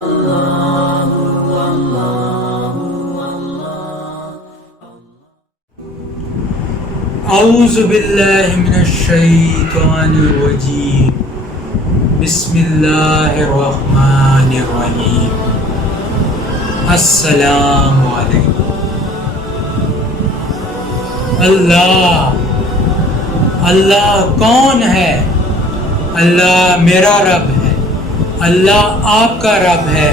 اعوذ باللہ من الشیطان الرجیم بسم اللہ الرحمن الرحیم السلام علیکم۔ اللہ کون ہے؟ اللہ میرا رب ہے، اللہ آپ کا رب ہے،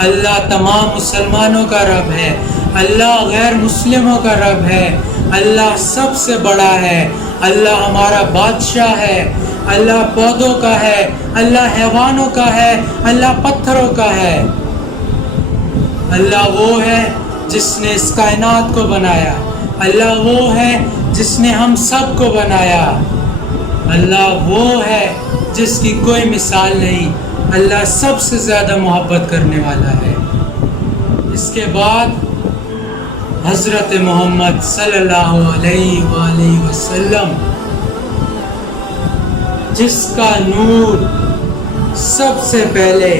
اللہ تمام مسلمانوں کا رب ہے، اللہ غیر مسلموں کا رب ہے، اللہ سب سے بڑا ہے، اللہ ہمارا بادشاہ ہے، اللہ پودوں کا ہے، اللہ حیوانوں کا ہے، اللہ پتھروں کا ہے۔ اللہ وہ ہے جس نے اس کائنات کو بنایا، اللہ وہ ہے جس نے ہم سب کو بنایا، اللہ وہ ہے جس کی کوئی مثال نہیں، اللہ سب سے زیادہ محبت کرنے والا ہے۔ اس کے بعد حضرت محمد صلی اللہ علیہ وآلہ وسلم، جس کا نور سب سے پہلے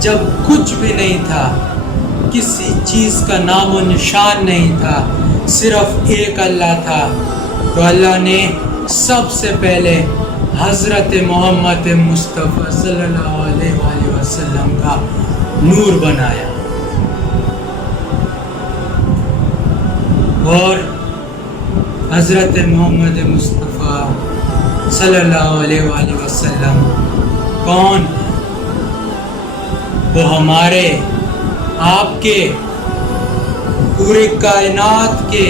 جب کچھ بھی نہیں تھا، کسی چیز کا نام و نشان نہیں تھا، صرف ایک اللہ تھا، تو اللہ نے سب سے پہلے حضرت محمد مصطفیٰ صلی اللہ علیہ وآلہ وسلم کا نور بنایا، اور حضرت محمد مصطفیٰ صلی اللہ علیہ وآلہ وسلم کون؟ وہ ہمارے آپ کے پوری کائنات کے،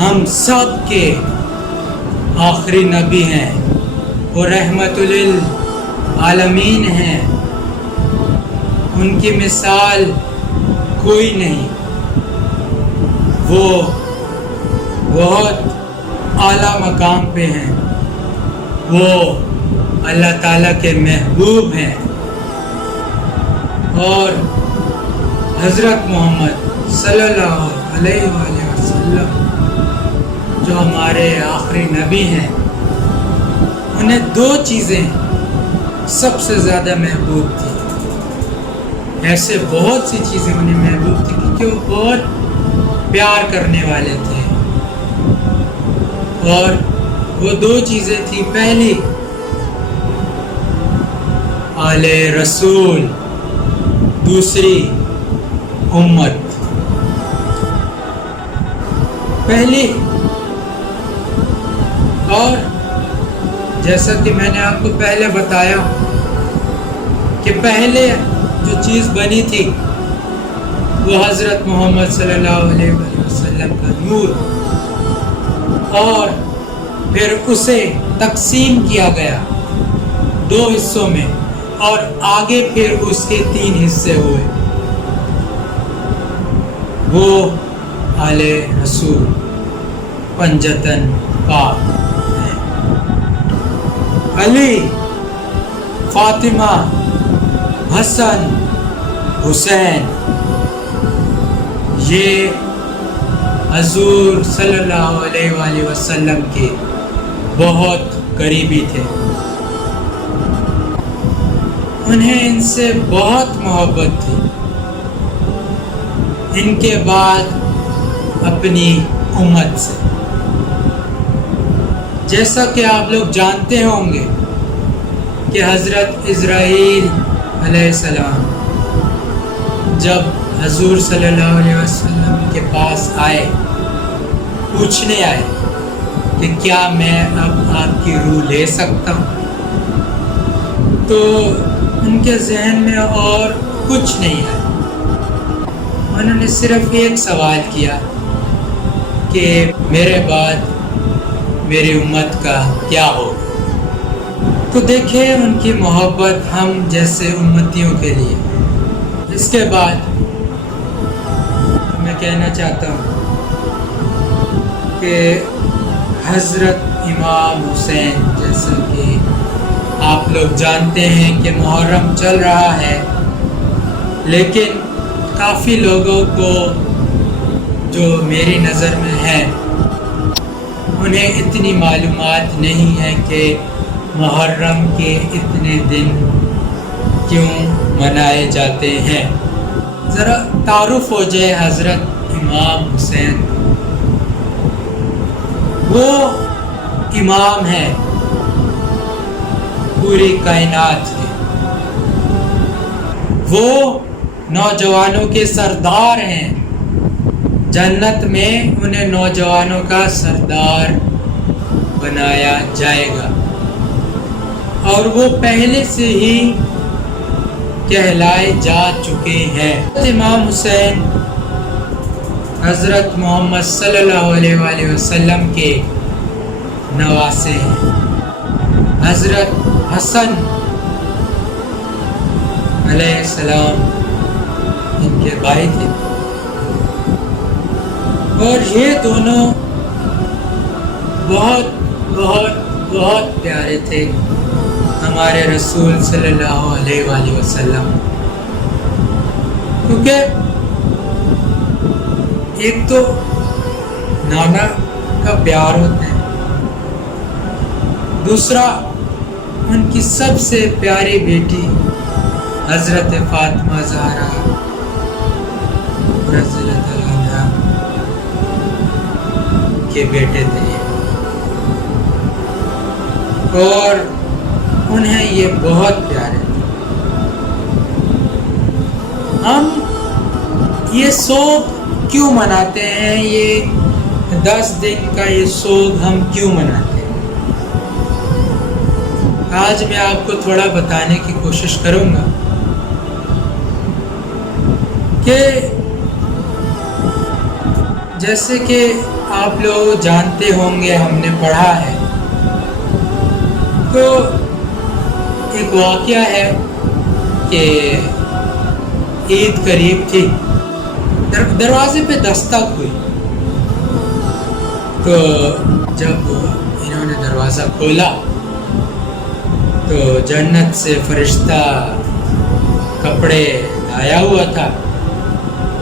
ہم سب کے آخری نبی ہیں، وہ رحمت للعالمین ہیں، ان کی مثال کوئی نہیں، وہ بہت اعلیٰ مقام پہ ہیں، وہ اللہ تعالیٰ کے محبوب ہیں، اور حضرت محمد صلی اللہ علیہ وآلہ وسلم جو ہمارے آخری نبی ہیں، انہیں دو چیزیں سب سے زیادہ محبوب تھی۔ ایسے بہت سی چیزیں انہیں محبوب تھی کیونکہ وہ بہت پیار کرنے والے تھے، اور وہ دو چیزیں تھیں، پہلی آل رسول، دوسری امت۔ پہلی، اور جیسا کہ میں نے آپ کو پہلے بتایا کہ پہلے جو چیز بنی تھی وہ حضرت محمد صلی اللہ علیہ وسلم کا نور، اور پھر اسے تقسیم کیا گیا دو حصوں میں، اور آگے پھر اس کے 3 حصے ہوئے، وہ آل رسول پنجتن پاک ہیں، علی، فاطمہ، حسن، حسین، یہ حضور صلی اللہ علیہ وآلہ وسلم کے بہت قریبی تھے، انہیں ان سے بہت محبت تھی۔ ان کے بعد اپنی امت سے، جیسا کہ آپ لوگ جانتے ہوں گے کہ حضرت اسرائیل علیہ السلام جب حضور صلی اللہ علیہ وسلم کے پاس آئے، پوچھنے آئے کہ کیا میں اب آپ کی روح لے سکتا ہوں، تو ان کے ذہن میں اور کچھ نہیں ہے، انہوں نے صرف ایک سوال کیا کہ میرے بعد میری امت کا کیا ہوگا۔ تو دیکھیں ان کی محبت ہم جیسے امتیوں کے لیے۔ اس کے بعد میں کہنا چاہتا ہوں کہ حضرت امام حسین، جیسا کہ آپ لوگ جانتے ہیں کہ محرم چل رہا ہے، لیکن کافی لوگوں کو جو میری نظر میں ہے انہیں اتنی معلومات نہیں ہے کہ محرم کے اتنے دن کیوں منائے جاتے ہیں. ذرا تعارف ہو جائے حضرت امام حسین. وہ امام ہے پوری کائنات کے. وہ نوجوانوں کے سردار ہیں. جنت میں انہیں نوجوانوں کا سردار بنایا جائے گا اور وہ پہلے سے ہی کہلائے جا چکے ہیں. امام حسین حضرت محمد صلی اللہ علیہ وآلہ وسلم کے نواسے ہیں. حضرت حسن علیہ السلام ان کے بھائی تھے اور یہ دونوں بہت بہت بہت پیارے تھے ہمارے رسول صلی اللہ علیہ وآلہ وسلم. کیونکہ ایک تو نانا کا پیار ہوتا ہے, دوسرا ان کی سب سے پیاری بیٹی حضرت فاطمہ زہرا رضی اللہ تعالیٰ عنہا کے بیٹے تھے اور انہیں یہ بہت پیارے تھے. ہم یہ سوگ کیوں مناتے ہیں؟ یہ 10 دن کا یہ سوگ ہم کیوں مناتے ہیں؟ آج میں آپ کو تھوڑا بتانے کی کوشش کروں گا کہ جیسے کہ آپ لوگ جانتے ہوں گے, ہم نے پڑھا ہے تو ایک واقعہ ہے کہ عید قریب تھی, دروازے پہ دستک ہوئی. تو جب انہوں نے دروازہ کھولا تو جنت سے فرشتہ کپڑے لایا ہوا تھا.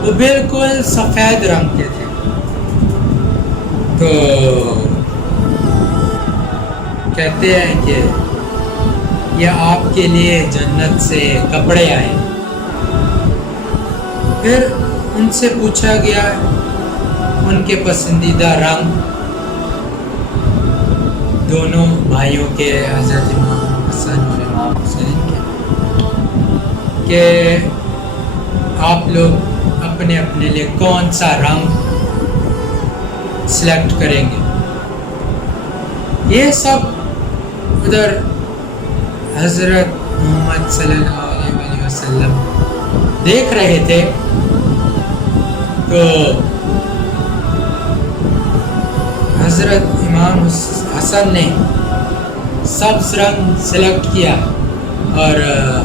وہ بالکل سفید رنگ کے تھے. تو کہتے ہیں کہ یہ آپ کے لیے جنت سے کپڑے آئے. پھر ان سے پوچھا گیا ان کے پسندیدہ رنگ دونوں بھائیوں کے, حضرت امام حسن اور امام حسین کے, کہ آپ لوگ اپنے اپنے لیے کون سا رنگ سلیکٹ کریں گے. یہ سب ادھر حضرت محمد صلی اللہ علیہ وسلم دیکھ رہے تھے. تو حضرت امام حسن نے سبز رنگ سلیکٹ کیا اور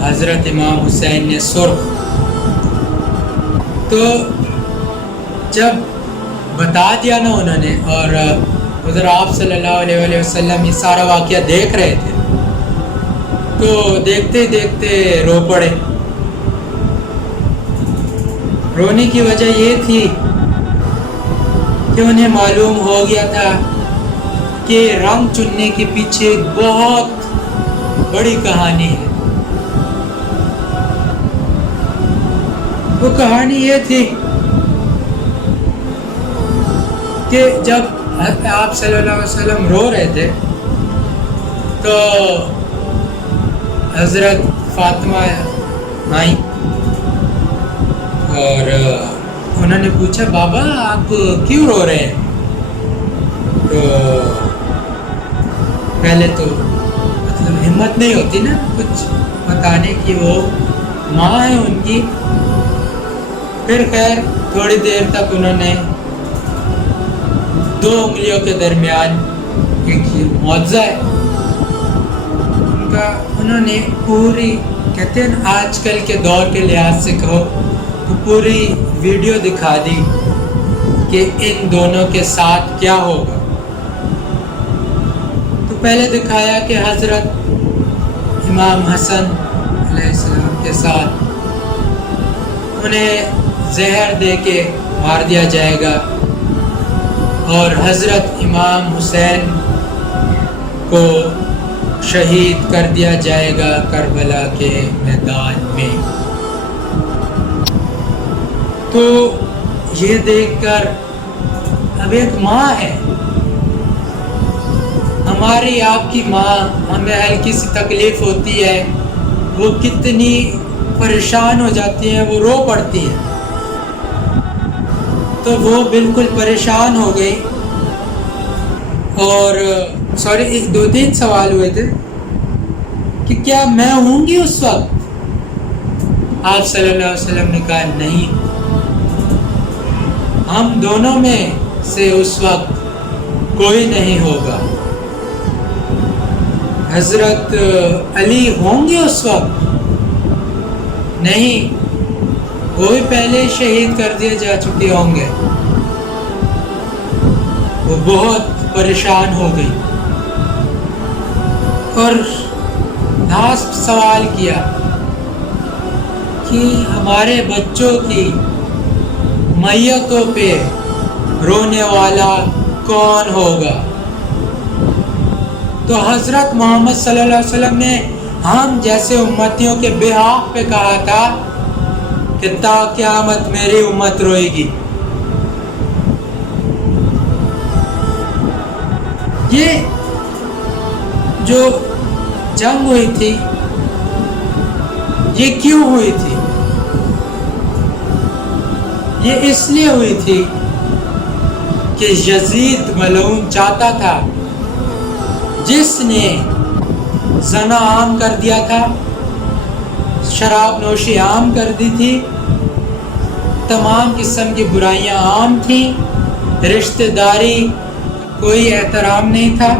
حضرت امام حسین نے سرخ. تو جب بتا دیا نا انہوں نے, اور ادھر آپ صلی اللہ علیہ وسلم یہ سارا واقعہ دیکھ رہے تھے, تو دیکھتے دیکھتے رو پڑے. رونے کی وجہ یہ تھی کہ انہیں معلوم ہو گیا تھا کہ رنگ چننے کے پیچھے ایک بہت بڑی کہانی ہے. وہ کہانی یہ تھی کہ جب آپ صلی اللہ علیہ وسلم رو رہے تھے تو حضرت فاطمہ آئی اور انہوں نے پوچھا بابا آپ کیوں رو رہے ہیں؟ تو پہلے تو مطلب ہمت نہیں ہوتی نا کچھ بتانے کی, وہ ماں ہے ان کی. پھر خیر تھوڑی دیر تک انہوں نے 2 انگلیوں کے درمیان ایک معجزہ ہے ان کا, انہوں نے پوری, کہتے ہیں آج کل کے دور کے لحاظ سے کہو تو پوری ویڈیو دکھا دی کہ ان دونوں کے ساتھ کیا ہوگا. تو پہلے دکھایا کہ حضرت امام حسن علیہ السلام کے ساتھ انہیں زہر دے کے مار دیا جائے گا اور حضرت امام حسین کو شہید کر دیا جائے گا کربلا کے میدان میں. کو یہ دیکھ کر اب ایک ماں ہے، ہماری آپ کی ماں، ہمیں ہلکی سی تکلیف ہوتی ہے وہ کتنی پریشان ہو جاتی ہیں، وہ رو پڑتی ہے. تو وہ بالکل پریشان ہو گئی. اور سوری 2-3 سوال ہوئے تھے کہ کیا میں ہوں گی اس وقت؟ آپ صلی اللہ علیہ وسلم نے کہا نہیں، ہم دونوں میں سے اس وقت کوئی نہیں ہوگا. حضرت علی ہوں گے اس وقت؟ نہیں، وہ بھی پہلے ہی شہید کر دیے جا چکے ہوں گے. وہ بہت پریشان ہو گئی اور لاسٹ سوال کیا کہ ہمارے بچوں کی میتوں پہ رونے والا کون ہوگا؟ تو حضرت محمد صلی اللہ علیہ وسلم نے ہم جیسے امتیوں کے بحاف پہ کہا تھا کہ تا قیامت میری امت روئے گی. یہ جو جنگ ہوئی تھی یہ کیوں ہوئی تھی؟ یہ اس لیے ہوئی تھی کہ یزید ملعون چاہتا تھا، جس نے زنا عام کر دیا تھا، شراب نوشی عام کر دی تھی، تمام قسم کی برائیاں عام تھیں، رشتہ داری کوئی احترام نہیں تھا،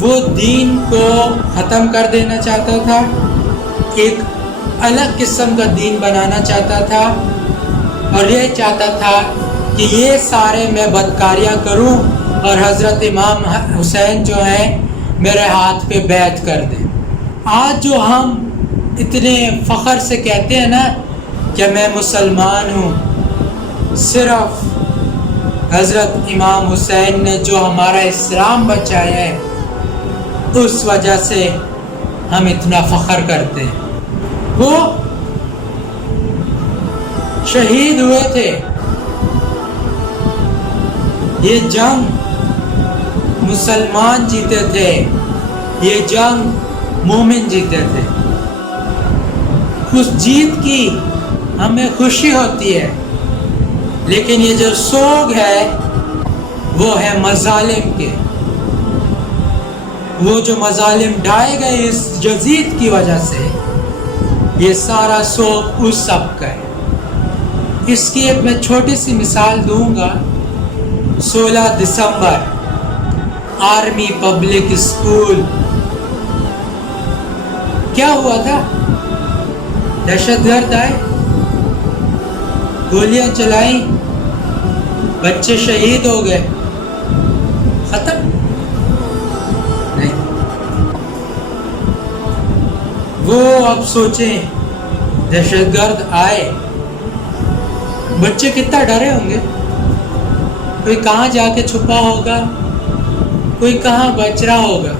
وہ دین کو ختم کر دینا چاہتا تھا، ایک الگ قسم کا دین بنانا چاہتا تھا، اور یہ چاہتا تھا کہ یہ سارے میں بدکاریاں کروں اور حضرت امام حسین جو ہیں میرے ہاتھ پہ بیعت کر دیں. آج جو ہم اتنے فخر سے کہتے ہیں نا کہ میں مسلمان ہوں، صرف حضرت امام حسین نے جو ہمارا اسلام بچایا ہے اس وجہ سے ہم اتنا فخر کرتے ہیں. وہ شہید ہوئے تھے، یہ جنگ مسلمان جیتے تھے، یہ جنگ مومن جیتے تھے. اس جیت کی ہمیں خوشی ہوتی ہے، لیکن یہ جو سوگ ہے وہ ہے مظالم کے. وہ جو مظالم ڈھائے گئے اس یزید کی وجہ سے، یہ سارا سوگ اس سب کا ہے. اس کی ایک میں چھوٹی سی مثال دوں گا. 16 دسمبر آرمی پبلک اسکول کیا ہوا تھا؟ دہشت گرد آئے، گولیاں چلائیں، بچے شہید ہو گئے، ختم نہیں. وہ اب سوچیں دہشت گرد آئے، بچے کتنا ڈرے ہوں گے، کوئی کہاں جا کے چھپا ہوگا، کوئی کہاں بچ رہا ہوگا،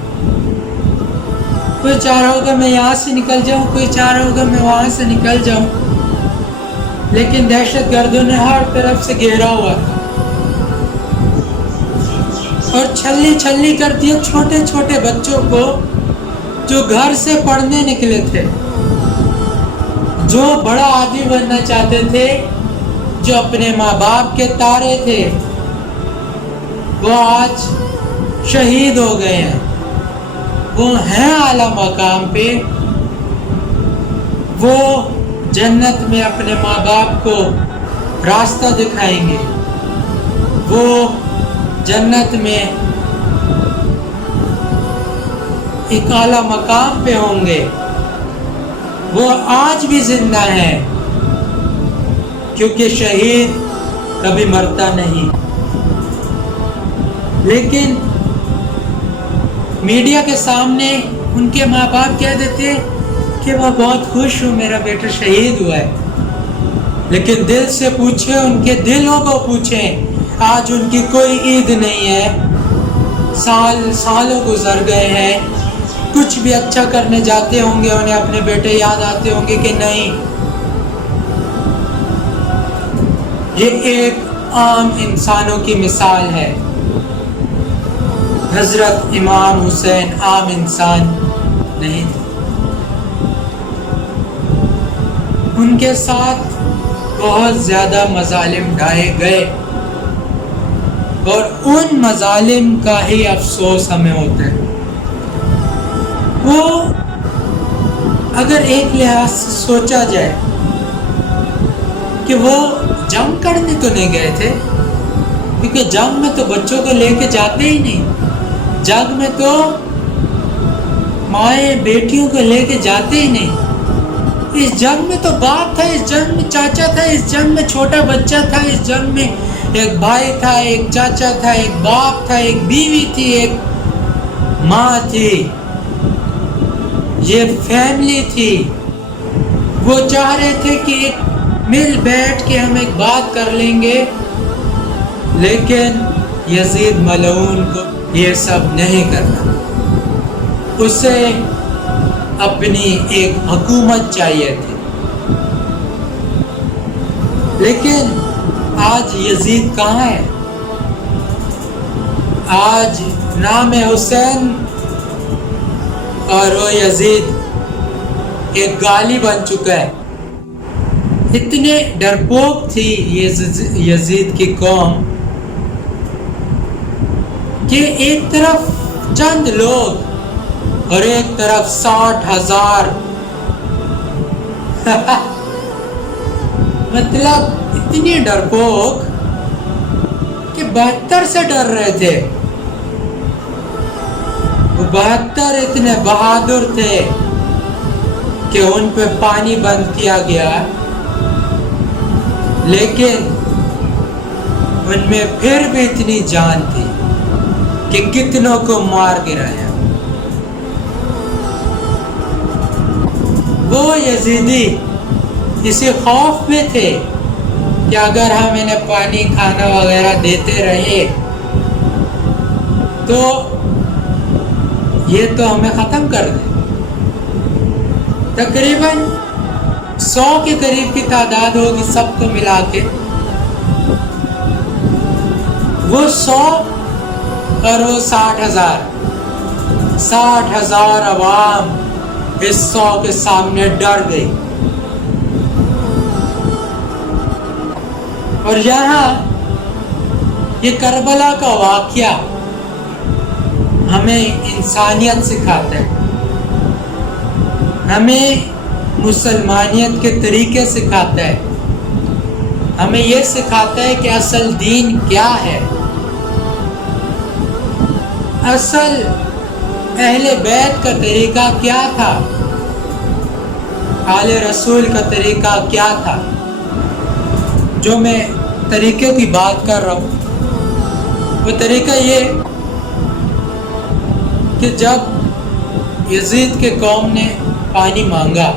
کوئی چاہ رہا ہوگا میں یہاں سے نکل جاؤں، کوئی چاہ رہا ہوگا میں وہاں سے نکل جاؤں. لیکن دہشت گردوں نے ہر طرف سے گھیرا ہوا تھا اور چھلی چھلی کر دیا چھوٹے چھوٹے بچوں کو جو گھر سے پڑھنے نکلے تھے، جو بڑا آدمی بننا چاہتے تھے، جو اپنے ماں باپ کے تارے تھے، وہ آج شہید ہو گئے ہیں. وہ ہیں اعلیٰ مقام پہ، وہ جنت میں اپنے ماں باپ کو راستہ دکھائیں گے، وہ جنت میں ایک اعلیٰ مقام پہ ہوں گے. وہ آج بھی زندہ ہیں کیونکہ شہید کبھی مرتا نہیں. لیکن میڈیا کے سامنے ان کے ماں باپ کہہ دیتے کہ میں بہت خوش ہوں میرا بیٹا شہید ہوا ہے. لیکن دل سے پوچھیں، ان کے دلوں کو پوچھیں، آج ان کی کوئی عید نہیں ہے، سالوں گزر گئے ہیں. کچھ بھی اچھا کرنے جاتے ہوں گے، انہیں اپنے بیٹے یاد آتے ہوں گے کہ نہیں. یہ ایک عام انسانوں کی مثال ہے. حضرت امام حسین عام انسان نہیں تھے. ان کے ساتھ بہت زیادہ مظالم ڈھائے گئے اور ان مظالم کا ہی افسوس ہمیں ہوتا ہے. وہ اگر ایک لحاظ سے سوچا جائے کہ وہ جنگ کرنے تو نہیں گئے تھے، کیونکہ جنگ میں تو بچوں کو لے کے جاتے ہی نہیں. جنگ میں تو مائیں بیٹیوں کو لے کے جاتے ہی نہیں. اس جنگ میں تو باپ تھا، اس جنگ میں چاچا تھا، اس جنگ میں چھوٹا بچہ تھا، اس جنگ میں ایک بھائی تھا، ایک چاچا تھا، ایک باپ تھا، ایک بیوی تھی، ایک ماں تھی. یہ فیملی تھی. وہ چاہ رہے تھے کہ مل بیٹھ کے ہم ایک بات کر لیں گے، لیکن یزید ملعون کو یہ سب نہیں کرنا. اسے اپنی ایک حکومت چاہیے تھی. لیکن آج یزید کہاں ہے؟ آج نام حسین اور وہ یزید ایک گالی بن چکا ہے. اتنے ڈرپوک تھی یزید کی قوم کہ ایک طرف چند لوگ اور ایک طرف 60,000. مطلب اتنی ڈرپوک کہ 72 سے ڈر رہے تھے. وہ 72 اتنے بہادر تھے کہ ان پہ پانی بند کیا گیا، لیکن ان میں پھر بھی اتنی جان تھی کہ کتنوں کو مار گرایا. وہ یزیدی اسی خوف میں تھے کہ اگر ہم انہیں پانی کھانا وغیرہ دیتے رہے تو یہ تو ہمیں ختم کر دے. تقریباً 100 کے قریب کی تعداد ہوگی سب کو ملا کے. وہ 100 اور وہ 60,000. 60,000 عوام اس 100 کے سامنے ڈر گئی. اور یہاں یہ کربلا کا واقعہ ہمیں انسانیت سکھاتا ہے، ہمیں مسلمانیت کے طریقے سکھاتا ہے، ہمیں یہ سکھاتا ہے کہ اصل دین کیا ہے، اصل اہل بیت کا طریقہ کیا تھا، آل رسول کا طریقہ کیا تھا. جو میں طریقے کی بات کر رہا ہوں وہ طریقہ یہ کہ جب یزید کے قوم نے پانی مانگا،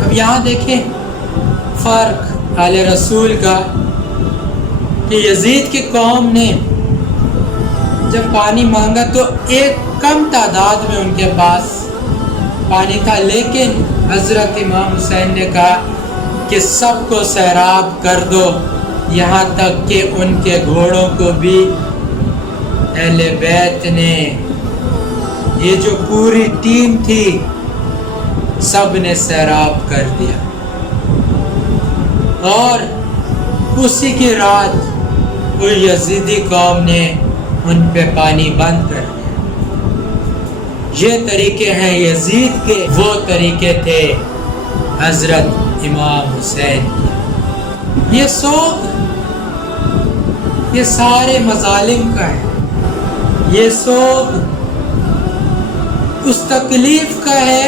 اب یہاں دیکھیں فرق آل رسول کا کہ یزید کی قوم نے جب پانی مانگا تو ایک کم تعداد میں ان کے پاس پانی تھا، لیکن حضرت امام حسین نے کہا کہ سب کو سیراب کر دو، یہاں تک کہ ان کے گھوڑوں کو بھی اہل بیت نے، یہ جو پوری ٹیم تھی سب نے سیراب کر دیا. اور اسی کی رات وہ یزیدی قوم نے ان پہ پانی بند کر دیا. یہ طریقے ہیں یزید کے، وہ طریقے تھے حضرت امام حسین. یہ سوگ یہ سارے مظالم کا ہے، یہ سوگ اس تکلیف کا ہے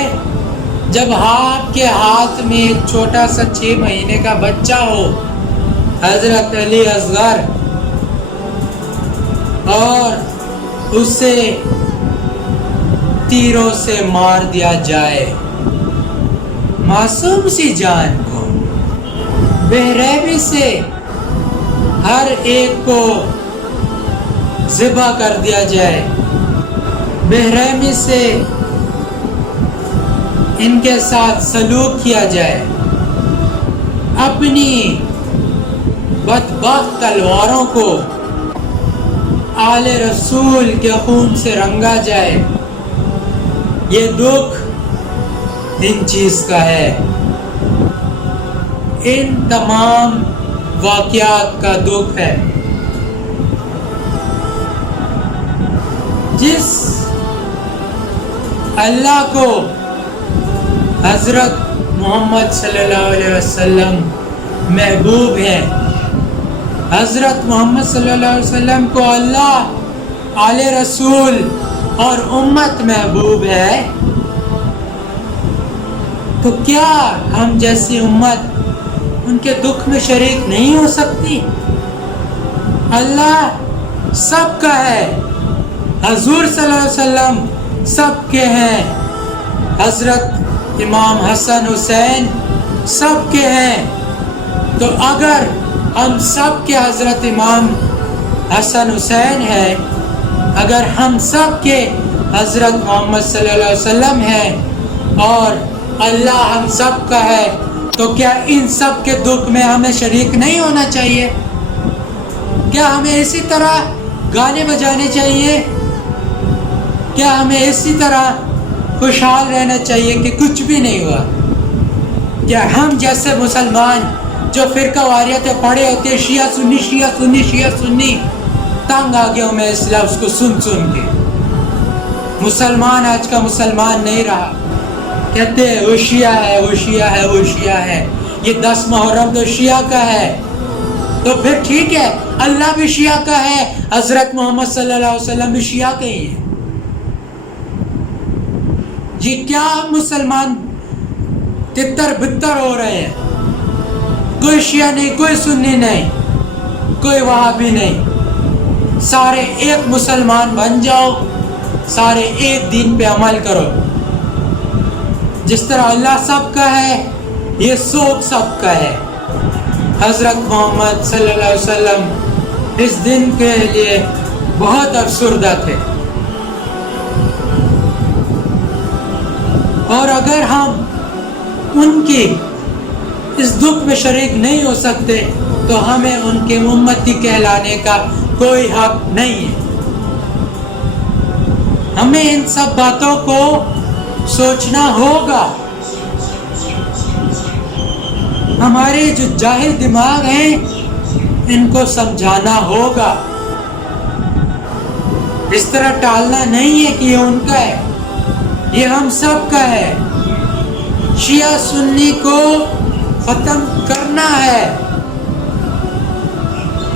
جب آپ کے ہاتھ میں ایک چھوٹا سا 6 مہینے کا بچہ ہو، حضرت علی اصغر، اور اسے تیروں سے مار دیا جائے، معصوم سی جان کو بے رحمی سے ہر ایک کو ذبح کر دیا جائے، بے رحمی سے ان کے ساتھ سلوک کیا جائے، اپنی بدبخت تلواروں کو آل رسول کے خون سے رنگا جائے، یہ دکھ ان چیز کا ہے، ان تمام واقعات کا دکھ ہے۔ جس اللہ کو حضرت محمد صلی اللہ علیہ وسلم محبوب ہے، حضرت محمد صلی اللہ علیہ وسلم کو اللہ، آل رسول اور امت محبوب ہے، تو کیا ہم جیسی امت ان کے دکھ میں شریک نہیں ہو سکتی؟ اللہ سب کا ہے، حضور صلی اللہ علیہ وسلم سب کے ہیں، حضرت امام حسن حسین سب کے ہیں، تو اگر ہم سب کے حضرت امام حسن حسین ہیں، اگر ہم سب کے حضرت محمد صلی اللہ علیہ وسلم ہیں اور اللہ ہم سب کا ہے، تو کیا ان سب کے دکھ میں ہمیں شریک نہیں ہونا چاہیے؟ کیا ہمیں اسی طرح گانے بجانے چاہیے؟ کیا ہمیں اسی طرح خوشحال رہنا چاہیے کہ کچھ بھی نہیں ہوا؟ کیا ہم جیسے مسلمان جو فرقہ واریتیں پڑھے ہوتے، شیعہ سنی شیعہ سنی شیعہ سنی، تنگ آ گیا ہوں میں اس لفظ کو سن کے، مسلمان آج کا مسلمان نہیں رہا، کہتے ہیں وہ شیعہ ہے وہ شیعہ ہے وہ شیعہ ہے، یہ 10 محرم تو شیعہ کا ہے، تو پھر ٹھیک ہے، اللہ بھی شیعہ کا ہے، حضرت محمد صلی اللہ علیہ وسلم بھی شیعہ کے ہی ہیں۔ یہ کیا مسلمان تتر بتر ہو رہے ہیں؟ کوئی شیعہ نہیں، کوئی سنی نہیں، کوئی وہابی نہیں، سارے ایک مسلمان بن جاؤ، سارے ایک دین پہ عمل کرو، جس طرح اللہ سب کا ہے، یہ سوگ سب کا ہے۔ حضرت محمد صلی اللہ علیہ وسلم اس دن کے لیے بہت افسردہ تھے، اور اگر ہم ان کی اس دکھ میں شریک نہیں ہو سکتے تو ہمیں ان کے امتی کہلانے کا کوئی حق نہیں ہے۔ ہمیں ان سب باتوں کو سوچنا ہوگا، ہمارے جو جاہل دماغ ہیں ان کو سمجھانا ہوگا، اس طرح ٹالنا نہیں ہے کہ یہ ان کا ہے، یہ ہم سب کا ہے۔ شیعہ سنی کو ختم کرنا ہے،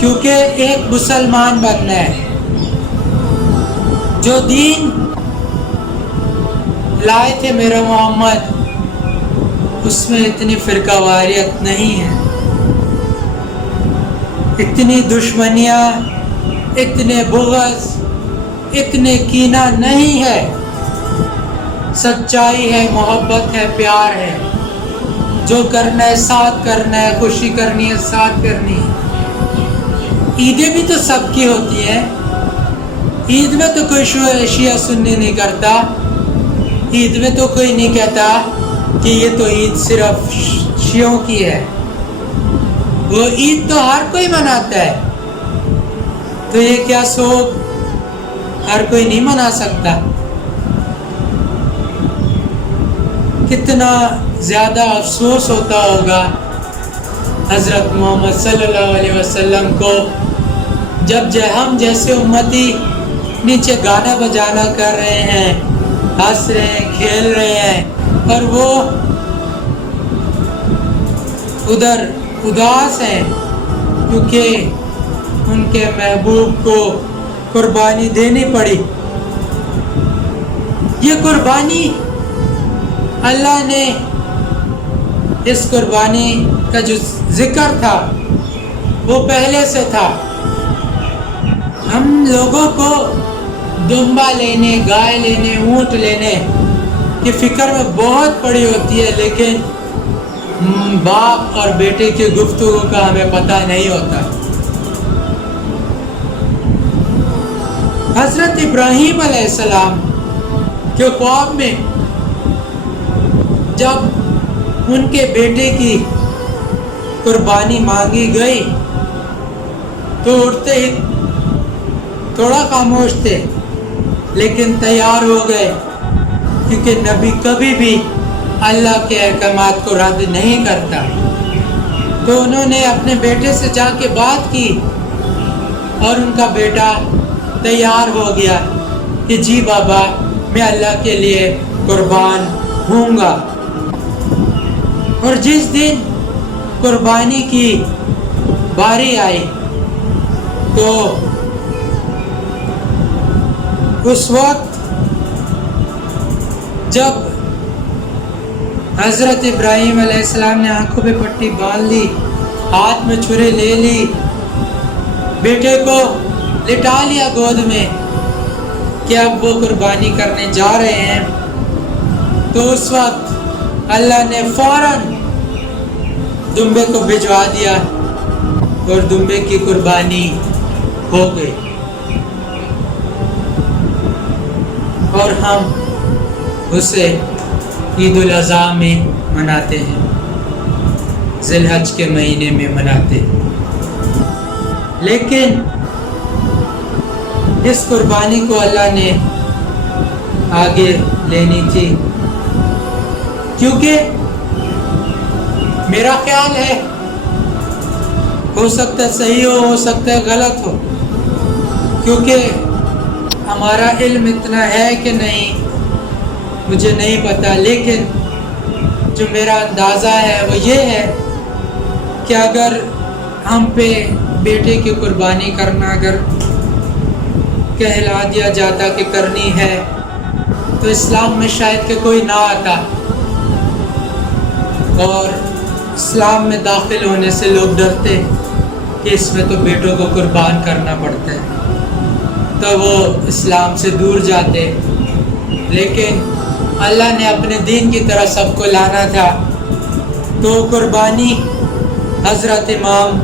کیونکہ ایک مسلمان بننا ہے۔ جو دین لائے تھے میرا محمد، اس میں اتنی فرقہ واریت نہیں ہے، اتنی دشمنیاں، اتنے بغض، اتنے کینہ نہیں ہے، سچائی ہے، محبت ہے، پیار ہے، جو کرنا ہے ساتھ کرنا ہے، خوشی کرنی ہے ساتھ کرنی ہے۔ عیدیں بھی تو سب کی ہوتی ہیں، عید میں تو کوئی شیعہ سنی نہیں کرتا، عید میں تو کوئی نہیں کہتا کہ یہ تو عید صرف شیعوں کی ہے، وہ عید تو ہر کوئی مناتا ہے، تو یہ کیا سوگ ہر کوئی نہیں منا سکتا؟ کتنا زیادہ افسوس ہوتا ہوگا حضرت محمد صلی اللہ علیہ وسلم کو جب ہم جیسے امتی نیچے گانا بجانا کر رہے ہیں، ہنس رہے ہیں، کھیل رہے ہیں، اور وہ ادھر اداس ہیں کیونکہ ان کے محبوب کو قربانی دینی پڑی۔ یہ قربانی اللہ نے، اس قربانی کا جو ذکر تھا وہ پہلے سے تھا۔ ہم لوگوں کو دمبا لینے، گائے لینے، اونٹ لینے کی فکر میں بہت پڑی ہوتی ہے، لیکن باپ اور بیٹے کی گفتگو کا ہمیں پتہ نہیں ہوتا۔ حضرت ابراہیم علیہ السلام کے خواب میں جب ان کے بیٹے کی قربانی مانگی گئی تو اٹھتے ہی تھوڑا خاموش تھے، لیکن تیار ہو گئے، کیونکہ نبی کبھی بھی اللہ کے احکامات کو رد نہیں کرتا۔ تو انہوں نے اپنے بیٹے سے جا کے بات کی اور ان کا بیٹا تیار ہو گیا کہ جی بابا میں اللہ کے لیے قربان ہوں گا۔ اور جس دن قربانی کی باری آئی تو اس وقت جب حضرت ابراہیم علیہ السلام نے آنکھوں پہ پٹی باندھ لی، ہاتھ میں چھری لے لی، بیٹے کو لٹا لیا گود میں کہ اب وہ قربانی کرنے جا رہے ہیں، تو اس وقت اللہ نے فوراً دمبے کو بھجوا دیا اور دمبے کی قربانی ہو گئی۔ اور ہم اسے عید الاضحیٰ میں مناتے ہیں، ذی الحج کے مہینے میں مناتے ہیں۔ لیکن اس قربانی کو اللہ نے آگے لینی تھی، کیونکہ میرا خیال ہے، ہو سکتا ہے صحیح ہو سکتا ہے غلط ہو، کیونکہ ہمارا علم اتنا ہے کہ نہیں مجھے نہیں پتا، لیکن جو میرا اندازہ ہے وہ یہ ہے کہ اگر ہم پہ بیٹے کی قربانی کرنا اگر کہلا دیا جاتا کہ کرنی ہے تو اسلام میں شاید کہ کوئی نہ آتا، اور اسلام میں داخل ہونے سے لوگ ڈرتے کہ اس میں تو بیٹوں کو قربان کرنا پڑتا ہے، تو وہ اسلام سے دور جاتے۔ لیکن اللہ نے اپنے دین کی طرح سب کو لانا تھا، تو قربانی حضرت امام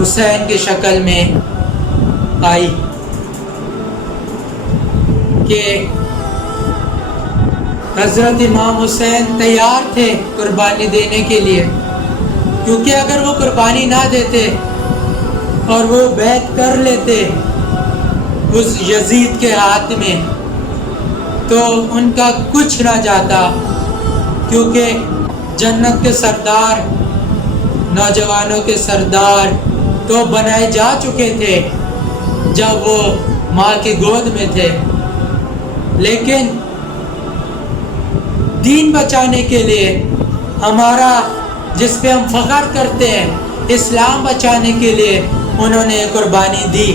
حسین کی شکل میں آئی کہ حضرت امام حسین تیار تھے قربانی دینے کے لیے، کیونکہ اگر وہ قربانی نہ دیتے اور وہ بیعت کر لیتے اس یزید کے ہاتھ میں تو ان کا کچھ نہ جاتا، کیونکہ جنت کے سردار، نوجوانوں کے سردار تو بنائے جا چکے تھے جب وہ ماں کی گود میں تھے۔ لیکن دین بچانے کے لیے ہمارا جس پہ ہم فخر کرتے ہیں، اسلام بچانے کے لیے انہوں نے قربانی دی،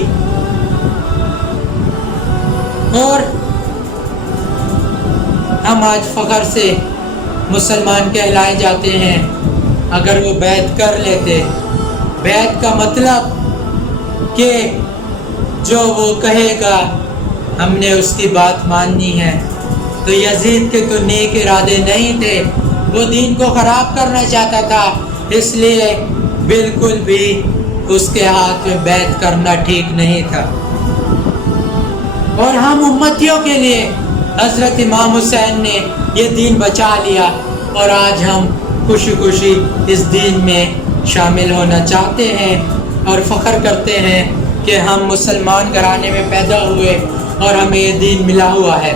اور ہم آج فخر سے مسلمان کہلائے جاتے ہیں اگر وہ بیعت کر لیتے۔ بیعت کا مطلب کہ جو وہ کہے گا ہم نے اس کی بات ماننی ہے۔ تو یزید کے تو نیک ارادے نہیں تھے، وہ دین کو خراب کرنا چاہتا تھا، اس لیے بالکل بھی اس کے ہاتھ میں بیعت کرنا ٹھیک نہیں تھا۔ اور ہم امتیوں کے لیے حضرت امام حسین نے یہ دین بچا لیا، اور آج ہم خوشی خوشی اس دین میں شامل ہونا چاہتے ہیں اور فخر کرتے ہیں کہ ہم مسلمان گھرانے میں پیدا ہوئے اور ہمیں یہ دین ملا ہوا ہے۔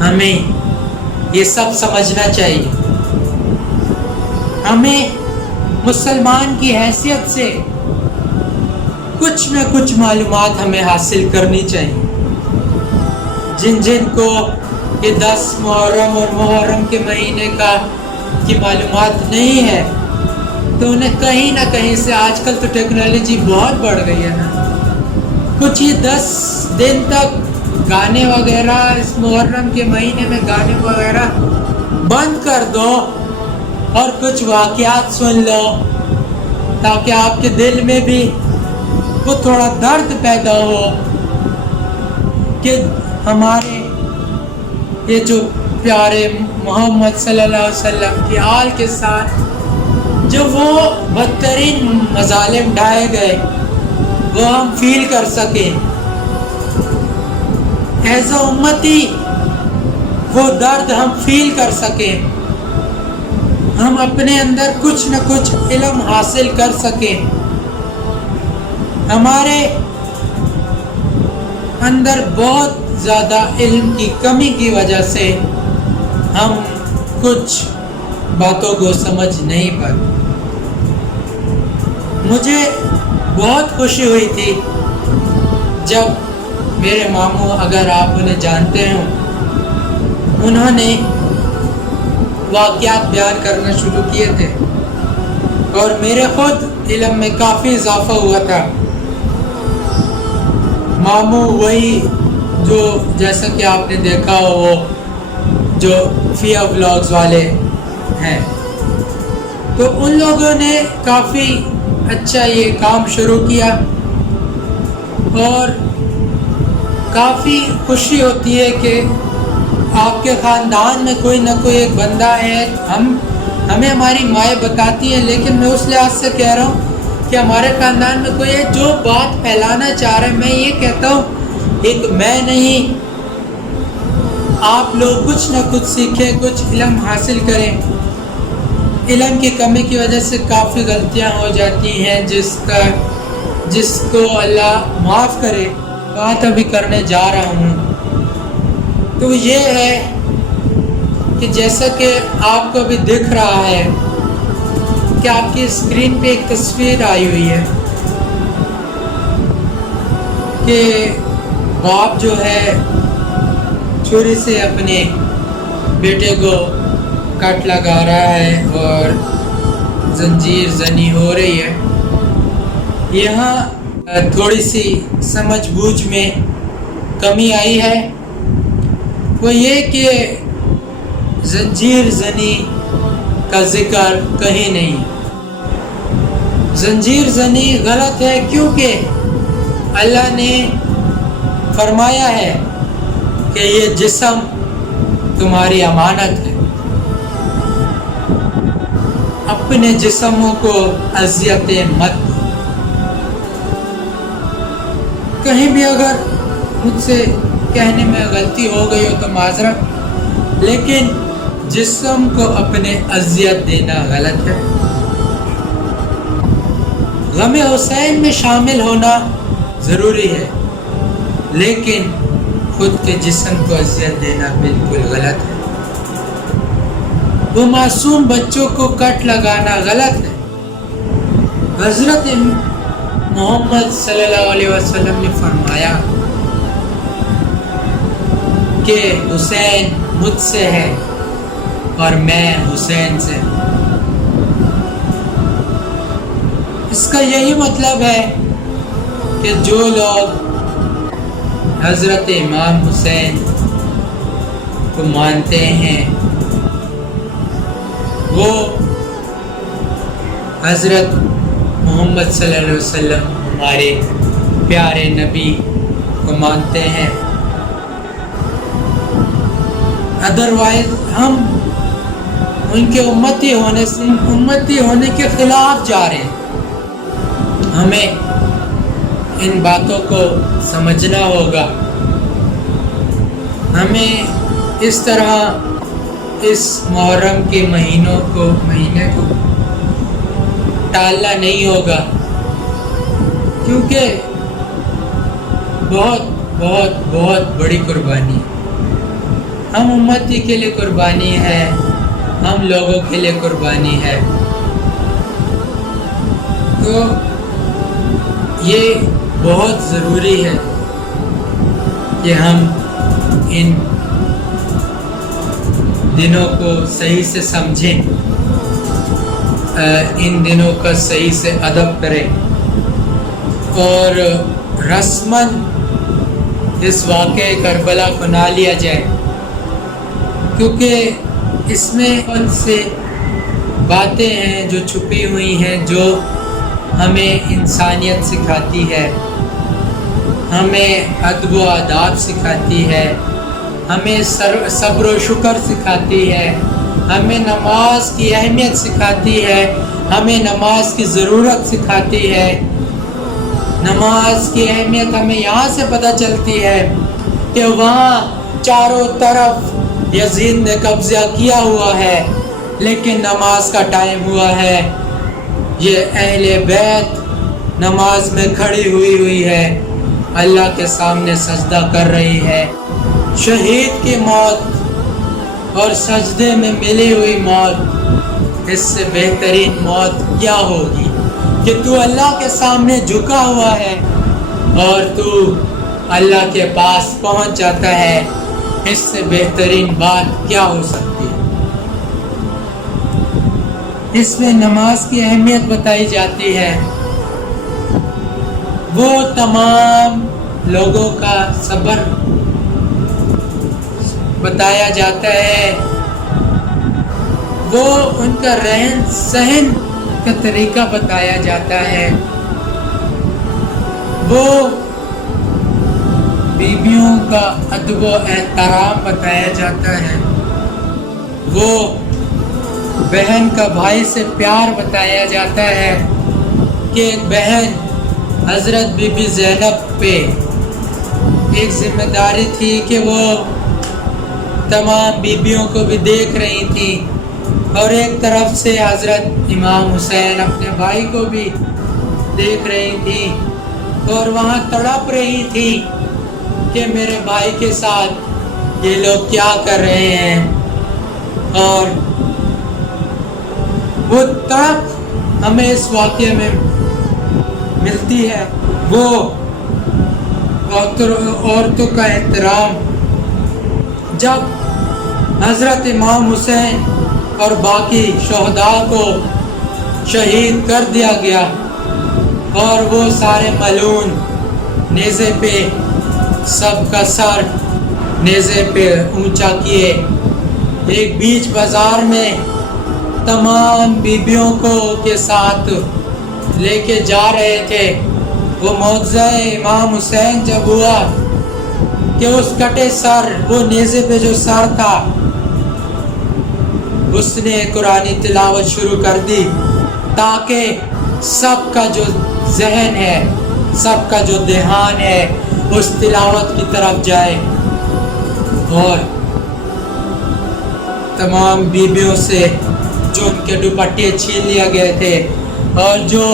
ہمیں یہ سب سمجھنا چاہیے، ہمیں مسلمان کی حیثیت سے کچھ نہ کچھ معلومات ہمیں حاصل کرنی چاہیے۔ جن کو یہ 10 محرم اور محرم کے مہینے کی معلومات نہیں ہے، تو انہیں کہیں نہ کہیں سے، آج کل تو ٹیکنالوجی بہت بڑھ گئی ہے نا، کچھ ہی 10 دن تک گانے وغیرہ اس محرم کے مہینے میں گانے وغیرہ بند کر دو اور کچھ واقعات سن لو، تاکہ آپ کے دل میں بھی وہ تھوڑا درد پیدا ہو کہ ہمارے یہ جو پیارے محمد صلی اللہ علیہ وسلم کی آل کے ساتھ جو وہ بدترین مظالم ڈھائے گئے وہ ہم فیل کر سکیں، ایز اے امتی وہ درد ہم فیل کر سکیں، ہم اپنے اندر کچھ نہ کچھ علم حاصل کر سکیں۔ ہمارے اندر بہت زیادہ علم کی کمی کی وجہ سے ہم کچھ باتوں کو سمجھ نہیں پاتے۔ مجھے بہت خوشی ہوئی تھی جب میرے ماموں، اگر آپ انہیں جانتے ہوں، انہوں نے واقعات بیان کرنا شروع کیے تھے اور میرے خود علم میں کافی اضافہ ہوا تھا۔ ماموں وہی جو جیسا کہ آپ نے دیکھا ہو، وہ جو فیا ولاگز والے ہیں، تو ان لوگوں نے کافی اچھا یہ کام شروع کیا اور کافی خوشی ہوتی ہے کہ آپ کے خاندان میں کوئی نہ کوئی ایک بندہ ہے۔ ہمیں ہماری مائیں بتاتی ہیں، لیکن میں اس لحاظ سے کہہ رہا ہوں کہ ہمارے خاندان میں کوئی ہے جو بات پھیلانا چاہ رہا ہے۔ میں یہ کہتا ہوں، ایک میں نہیں، آپ لوگ کچھ نہ کچھ سیکھیں، کچھ علم حاصل کریں۔ علم کی کمی کی وجہ سے کافی غلطیاں ہو جاتی ہیں، جس کو اللہ معاف کرے۔ بات ابھی کرنے جا رہا ہوں تو یہ ہے کہ جیسا کہ آپ کو ابھی دکھ رہا ہے کہ آپ کی اسکرین پہ ایک تصویر آئی ہوئی ہے کہ باپ جو ہے چھری سے اپنے بیٹے کو کٹ لگا رہا ہے اور زنجیر زنی ہو رہی ہے۔ یہاں تھوڑی سی سمجھ بوجھ میں کمی آئی ہے، وہ یہ کہ زنجیر زنی کا ذکر کہیں نہیں۔ زنجیر زنی غلط ہے کیونکہ اللہ نے فرمایا ہے کہ یہ جسم تمہاری امانت ہے، اپنے جسموں کو اذیتیں مت دو۔ کہیں بھی اگر مجھ سے کہنے میں غلطی ہو گئی ہو تو معذرت، لیکن جسم کو اپنے اذیت دینا غلط ہے۔ غم حسین میں شامل ہونا ضروری ہے، لیکن خود کے جسم کو اذیت دینا بالکل غلط ہے۔ وہ معصوم بچوں کو کٹ لگانا غلط ہے۔ حضرت محمد صلی اللہ علیہ وسلم نے فرمایا کہ حسین مجھ سے ہے اور میں حسین سے۔ اس کا یہی مطلب ہے کہ جو لوگ حضرت امام حسین کو مانتے ہیں وہ حضرت محمد صلی اللہ علیہ وسلم ہمارے پیارے نبی کو مانتے ہیں۔ ادروائز ہم ان کے امتی ہونے کے خلاف جا رہے ہیں۔ ہمیں ان باتوں کو سمجھنا ہوگا۔ ہمیں اس طرح اس محرم کے مہینے کو ٹالنا نہیں ہوگا، کیونکہ بہت بہت بہت بڑی قربانی ہے۔ ہم امتی کے لیے قربانی ہے، ہم لوگوں کے لیے قربانی ہے۔ تو یہ بہت ضروری ہے کہ ہم ان دنوں کو صحیح سے سمجھیں، ان دنوں کا صحیح سے ادب کریں اور رسماً اس واقعہ کربلا کو نہ لیا جائے، کیونکہ اس میں بہت سے باتیں ہیں جو چھپی ہوئی ہیں، جو ہمیں انسانیت سکھاتی ہے، ہمیں ادب و آداب سکھاتی ہے، ہمیں صبر و شکر سکھاتی ہے، ہمیں نماز کی اہمیت سکھاتی ہے، ہمیں نماز کی ضرورت سکھاتی ہے۔ نماز کی اہمیت ہمیں یہاں سے پتہ چلتی ہے کہ وہاں چاروں طرف یزید نے قبضہ کیا ہوا ہے، لیکن نماز کا ٹائم ہوا ہے۔ یہ اہل بیت نماز میں کھڑی ہوئی ہے، اللہ کے سامنے سجدہ کر رہی ہے۔ شہید کی موت اور سجدے میں ملی ہوئی موت، اس سے بہترین موت کیا ہوگی کہ تو اللہ کے سامنے جھکا ہوا ہے اور تو اللہ کے پاس پہنچ جاتا ہے۔ اس سے بہترین بات کیا ہو سکتی ہے؟ اس میں نماز کی اہمیت بتائی جاتی ہے۔ وہ تمام لوگوں کا صبر بتایا جاتا ہے، وہ ان کا رہن سہن کا طریقہ بتایا جاتا ہے، وہ بیویوں کا ادب و احترام بتایا جاتا ہے، وہ بہن کا بھائی سے پیار بتایا جاتا ہے کہ ایک بہن حضرت بی بی زینب پہ ایک ذمہ داری تھی کہ وہ تمام بیویوں کو بھی دیکھ رہی تھی، اور ایک طرف سے حضرت امام حسین اپنے بھائی کو بھی دیکھ رہی تھی اور وہاں تڑپ رہی تھی کہ میرے بھائی کے ساتھ یہ لوگ کیا کر رہے ہیں۔ اور وہ تڑپ ہمیں اس واقعے میں ملتی ہے، وہ عورتوں کا احترام۔ جب حضرت امام حسین اور باقی شہداء کو شہید کر دیا گیا اور وہ سارے ملعون نیزے پہ سب کا سر نیزے پہ اونچا کیے، ایک بیچ بازار میں تمام بیبیوں کو کے ساتھ لے کے جا رہے تھے۔ وہ معجزہ امام حسین جب ہوا کہ اس کٹے سر، وہ نیزے پہ جو سر تھا، اس نے قرآن تلاوت شروع کر دی تاکہ سب کا جو ذہن ہے، سب کا جو دھیان ہے اس تلاوت کی طرف جائے، اور تمام بیبیوں سے جو ان کے دوپٹے چھین لیا گئے تھے اور جو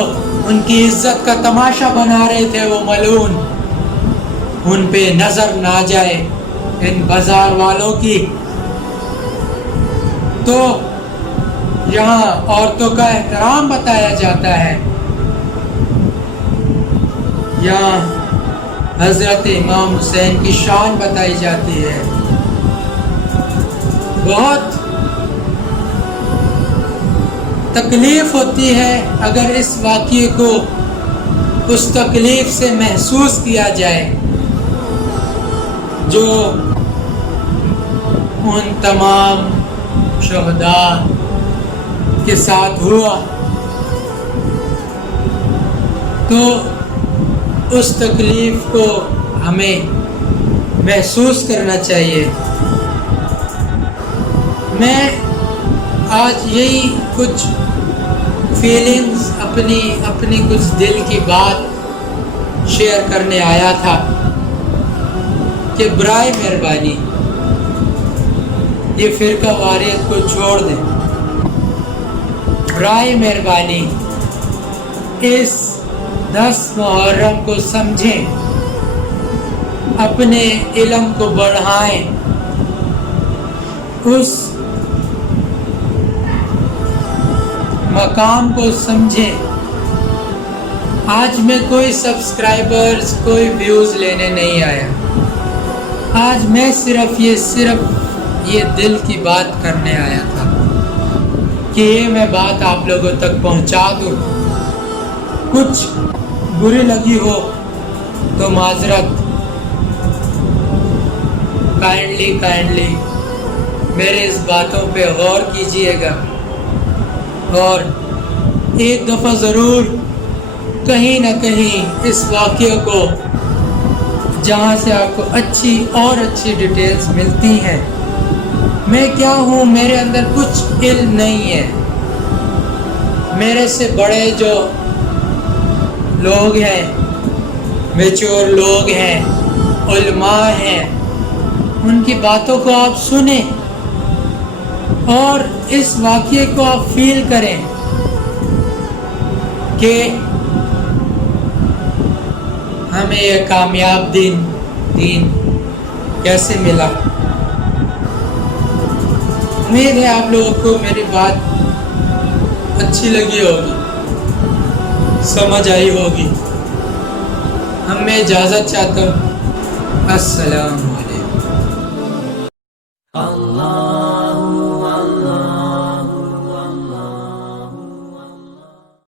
ان کی عزت کا تماشا بنا رہے تھے وہ ملعون، ان پہ نظر نہ جائے ان بازار والوں کی۔ تو یہاں عورتوں کا احترام بتایا جاتا ہے، یہاں حضرت امام حسین کی شان بتائی جاتی ہے۔ بہت تکلیف ہوتی ہے اگر اس واقعے کو اس تکلیف سے محسوس کیا جائے جو ان تمام شہداء کے ساتھ ہوا، تو اس تکلیف کو ہمیں محسوس کرنا چاہیے۔ میں آج یہی کچھ فیلنگز اپنی کچھ دل کی بات شیئر کرنے آیا تھا کہ برائے مہربانی یہ فرقہ واریت کو چھوڑ دیں، برائے مہربانی اس 10 محرم کو سمجھیں، اپنے علم کو بڑھائیں، اس مقام کو سمجھیں۔ آج میں کوئی سبسکرائبرز، کوئی ویوز لینے نہیں آیا، آج میں صرف یہ دل کی بات کرنے آیا تھا کہ یہ میں بات آپ لوگوں تک پہنچا دوں۔ کچھ بری لگی ہو تو معذرت، کائنڈلی میرے اس باتوں پہ غور کیجئے گا، اور ایک دفعہ ضرور کہیں نہ کہیں اس واقعے کو جہاں سے آپ کو اچھی ڈیٹیلز ملتی ہیں۔ میں کیا ہوں، میرے اندر کچھ علم نہیں ہے، میرے سے بڑے جو لوگ ہیں، میچور لوگ ہیں، علماء ہیں، ان کی باتوں کو آپ سنیں اور اس واقعے کو آپ فیل کریں کہ ہمیں یہ کامیاب دین کیسے ملا؟ امید ہے آپ لوگوں کو میری بات اچھی لگی ہوگی، سمجھ آئی ہوگی۔ اب میں اجازت چاہتا ہوں۔ السلام علیکم۔